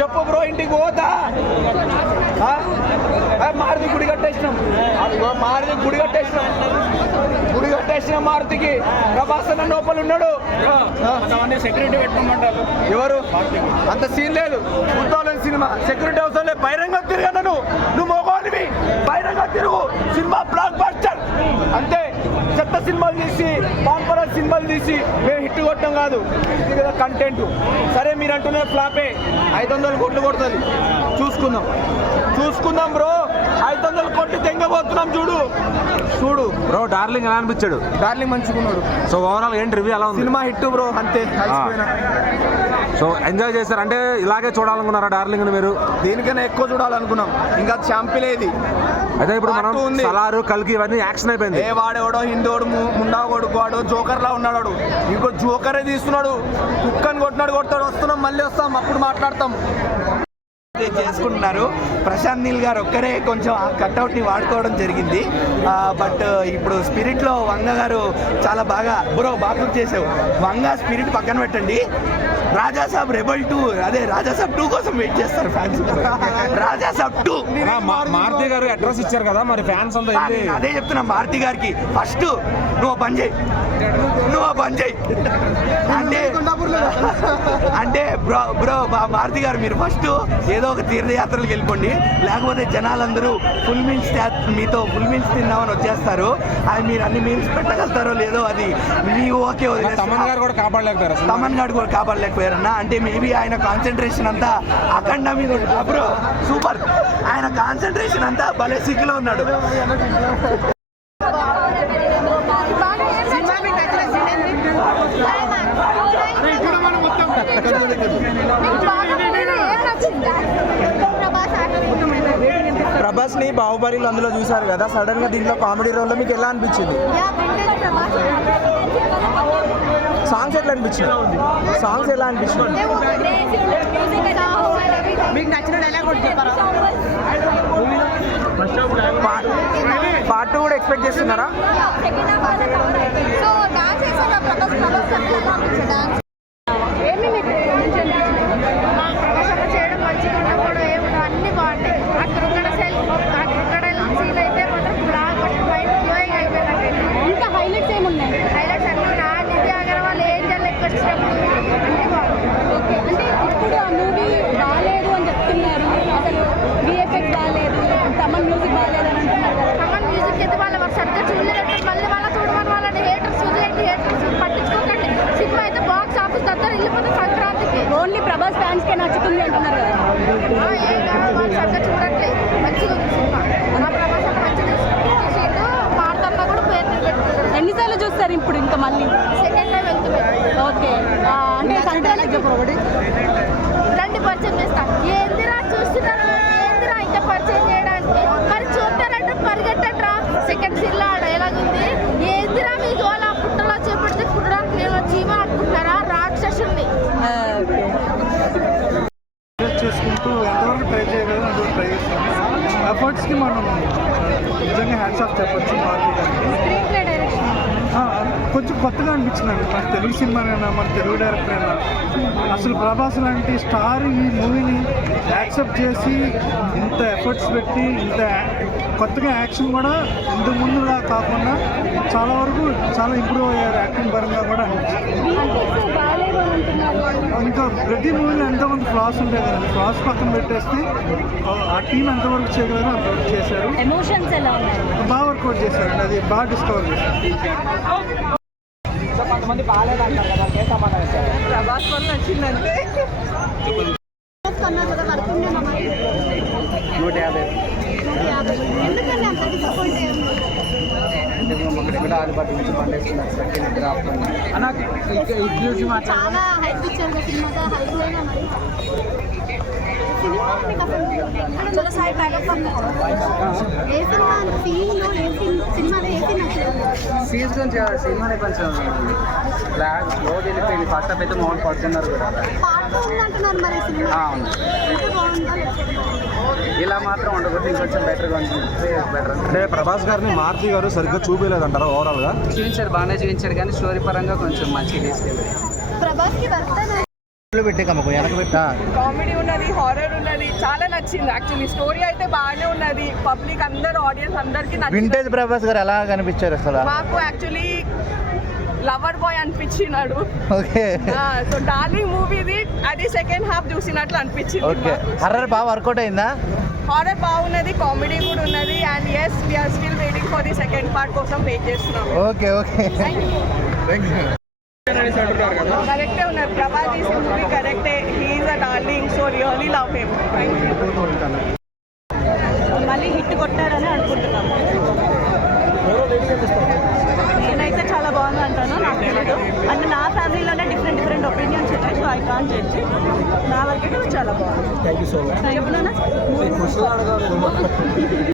చెప్పు బ్రో, ఇంటికి పోతా. మారుతి గుడి కట్టేసినాం, మారుతి గుడి కట్టేసిన మారుతికి ప్రభాస్ అన్న లోపల ఉన్నాడు. సెక్యూరిటీ పెట్టుకోమంటారు ఎవరు? అంత సీన్ లేదు. ఉద్దాలని సినిమా సెక్యూరిటీ అవసరం లేదు. బహిరంగ తిరిగా నువ్వు మోగాలివి, బహిరంగ తిరుగు. సినిమా బ్లాక్ బస్టర్ అంతే. చెత్త సినిమాలు తీసి పాంపరా సినిమాలు తీసి మేము హిట్ కొట్టడం కాదు, ఇది కదా కంటెంట్. సరే మీరు అంటున్న ఫ్లాపే, 500 కోట్లు కొడుతుంది. చూసుకుందాం బ్రో, 500 కోట్లు తెంగబోతున్నాం. చూడు బ్రో, డార్లింగ్ ఎలా అనిపించాడు? డార్లింగ్ మంచుకున్నాడు. సో ఓవరాల్ ఏంటి రివ్యూ ఎలా ఉంది? సినిమా హిట్ బ్రో, అంతే. సో ఎంజాయ్ చేశారు అంటే ఇలాగే చూడాలనుకున్నారా డార్లింగ్ మీరు? దీనికన్నా ఎక్కువ చూడాలనుకున్నాం. ఇంకా ఛాంపియన్ అదే ఇప్పుడు మనం సలారు కల్కి ఇవన్నీ యాక్షన్ అయిపోయింది. వాడెవడో హిందోడు ముండా కొడుకు, వాడు జోకర్ లా ఉన్నాడు. ఇంకో జోకరే తీస్తున్నాడు. కుక్కని కొడతాడు. వస్తున్నాం, మళ్ళీ వస్తాం, అప్పుడు మాట్లాడతాం. చేసుకుంటున్నారు. ప్రశాంత్ నీల్ గారు ఒక్కరే కొంచెం ఆ కట్అవుట్ని వాడుకోవడం జరిగింది. బట్ ఇప్పుడు స్పిరిట్లో వంగ గారు చాలా బాగా బాగా చేసావు. వంగ స్పిరిట్ పక్కన పెట్టండి. రాజాసాబ్ రెబల్ 2, అదే రాజాసాబ్ 2 కోసం వెయిట్ చేస్తారు ఫ్యాన్స్. రాజాసాబ్ 2 మారుతి గారు అడ్రస్ ఇచ్చారు కదా, మరి ఫ్యాన్స్ అంతా అదే చెప్తున్నా. మారుతి గారికి ఫస్ట్ నువ్వు పని చేయి అంటే బ్రో మారుతి గారు, మీరు ఫస్ట్ ఏదో ఒక తీర్థయాత్రలకు వెళ్ళిపోండి. లేకపోతే జనాలందరూ మీతో ఫుల్ మీల్స్ తిందామని వచ్చేస్తారు. అది మీరు అన్ని మీల్స్ పెట్టగలుగుతారో లేదో అది మీ ఓకే. తమన్ గారు కూడా కాపాడలేకపోయారన్నా. అంటే మేబీ ఆయన కాన్సన్ట్రేషన్ అంతా అఖండ మీద బ్రో. సూపర్, ఆయన కాన్సన్ట్రేషన్ అంతా భలే సిగ్గులో ఉన్నాడు. ప్రభాస్ ని బాహుబలిలో అందులో చూసారు కదా, సడన్ గా దీంట్లో కామెడీ రోల్లో మీకు ఎలా అనిపించింది? సాంగ్స్ ఎలా అనిపించింది? మీకు నచ్చిన డైలాగ్ కూడా చెప్పారా? పార్ట్ 2 కూడా ఎక్స్పెక్ట్ చేస్తున్నారా? చేయడం మంచిగా ఉన్నప్పుడు అన్ని బాగుంటాయి. ఇంకా హైలైట్స్ ఏమున్నాయి? హైలైట్స్ అన్ని నిధి అగర్వాల్ ఏంజల్ ఎక్కువ వచ్చినప్పుడు అన్ని బాగుంటాయి. ఓకే, అంటే ఇప్పుడు ఆ మూవీ బాగాలేదు అని చెప్తున్నారు. అసలు విఎఫ్ఎక్స్ బాగాలేదు, తమన్ మ్యూజిక్ బాగాలేదు అని అంటున్నారు. తమన్ మ్యూజిక్ అయితే వాళ్ళ సరిగ్గా చూడలేదంటే మళ్ళీ చూడమని వాళ్ళని హేటర్స్ పట్టించుకోకండి. సినిమా అయితే బాక్స్ ఆఫీస్ దగ్గర వెళ్ళిపోతే సంక్రాంతికి ఓన్లీ ప్రభాస్ ఫ్యాన్స్ కే నచ్చుతుంది అంటున్నారు కదా. సరిగ్గా చూడట్లేదు, మంచిగా ఉంది సినిమా. ప్రభాస్ అంతా మంచిగా తీసిండు. పాడతన్నా కూడా పేరు పెట్టుకుంటారు. ఎన్నిసార్లు చూస్తారు ఇప్పుడు? ఇంకా మళ్ళీ సెకండ్ టైం వెళ్తున్నారు. ఓకే, అంటే సంక్రాంతికి రండి పరిచయం చేస్తాం. ఏందిరా చూస్తున్నారు, ఏందిరా ఇంకా పరిచయం చేయడానికి? మరి చూస్తారంటే పరిగెట్టండి రా. సెకండ్ సీన్లో డైలాగ్ ఉంది. ఏందిరా మీకు అలా పుట్టలో చేపడితే పుట్టడానికి నేను జీవ అనుకుంటున్నారా? రాక్షసుని చేసుకుంటూ ఎంతవరకు ట్రై చేయగలదో అంతవరకు ట్రై చేస్తాం. ఎఫర్ట్స్కి మనం నిజంగా హ్యాండ్స్ ఆఫ్ చెప్పచ్చు. కొంచెం కొత్తగా అనిపించిందండి. మన తెలుగు సినిమానైనా, మన తెలుగు డైరెక్టర్ అయినా, అసలు ప్రభాస్ లాంటి స్టార్ ఈ మూవీని యాక్సెప్ట్ చేసి ఇంత ఎఫర్ట్స్ పెట్టి ఇంత కొత్తగా యాక్షన్ కూడా ఇంతకు ముందులా కాకుండా చాలా వరకు చాలా ఇంప్రూవ్ అయ్యారు. యాక్టింగ్ పరంగా కూడా అనిపించింది. ఇంకా ప్రతి మూవీలో ఎంతోమంది ఫ్లాస్ ఉంటాయి కదండి, ఫ్లాస్ పక్కన పెట్టేస్తే ఆ టీం ఎంతవరకు చేయగలరో అంతవరకు చేశారు. ఎమోషన్స్ ఎలా ఉన్నాయి? బాగా వర్కౌట్ చేశారండి, అది బాగా డిస్కవర్ చేశారు. కొంతమంది బాగాలేదంటారు కదా, ఏ సమాధానం సార్? ప్రభాస్ వల్ల నచ్చిందంటే 150. ఎందుకన్నా అంత డిసప్పాయింట్ అయ్యాము? ఇక్కడ ఆదిపట్టు నుంచి పండేస్తున్నారు సార్. చాలా హైప్ ఇచ్చారు కదా సినిమాగా. హైప్ అయినా మరి సినిమా మీకు అసలు చలో సాయి ప్యాకప్ ఏ సినిమా సీన్లో సినిమా ఏ సీన్ నచ్చింది? సీన్స్ గురించి సినిమానే కొంచెం బ్లాక్ స్లో వెళ్ళిపోయింది. ఫస్ట్ హాఫ్ అయితే మౌంట్ పడుతున్నారు కూడా. పార్ట్ 2 అంటున్నారు మరి సినిమా. అవును, బాగుందా? ఇలా మాత్రం ఉండకూడదు, ఇంకొంచెం బెటర్గా ఉంటుంది. బెటర్ అంటే ప్రభాస్ గారిని మారుతి గారు సరిగ్గా చూపించలేదంటారా? ఓవరాల్గా చూపించారు, బాగానే చూపించారు, కానీ స్టోరీ పరంగా కొంచెం మంచిగా తీసుకెళ్ళారు. ప్రభాస్కి వర్త్ కామెడీ ఉన్నది, హారర్ ఉన్నది, చాలా నచ్చింది. యాక్చువల్లీ స్టోరీ అయితే బాగానే ఉన్నది. పబ్లిక్ అందరు ఆడియన్స్ అందరికి వింటేజ్ ప్రభాస్ గారు ఎలా కనిపించారు అసలు? మాకు యాక్చువల్లీ లవర్ బాయ్ అనిపించినాడు. ఓకే సో డార్లింగ్ మూవీది అది సెకండ్ హాఫ్ చూసినట్లు అనిపించింది. ఓకే హర్రర్ బాగా వర్కౌట్ అయిందా? హారర్ బాగున్నది, కామెడీ కూడా ఉన్నది. And as we're still waiting for the second part కోసం వెయిట్ చేస్తున్నాం. ఓకే ఓకే కరెక్టే ఉన్నారు, ప్రభాస్ తీసే మూవీ కరెక్టే. He's a darling, so really love him. మళ్ళీ హిట్ కొట్టారని అనుకుంటున్నాం. నేనైతే చాలా బాగుంది అంటాను, నాకు తెలీదు. అంటే నా ఫ్యామిలీలోనే డిఫరెంట్ ఒపీనియన్స్ ఉన్నాయి, సో ఐ కాంట్ జడ్జ్. నా వరకు చాలా బాగుంది. Thank you so much.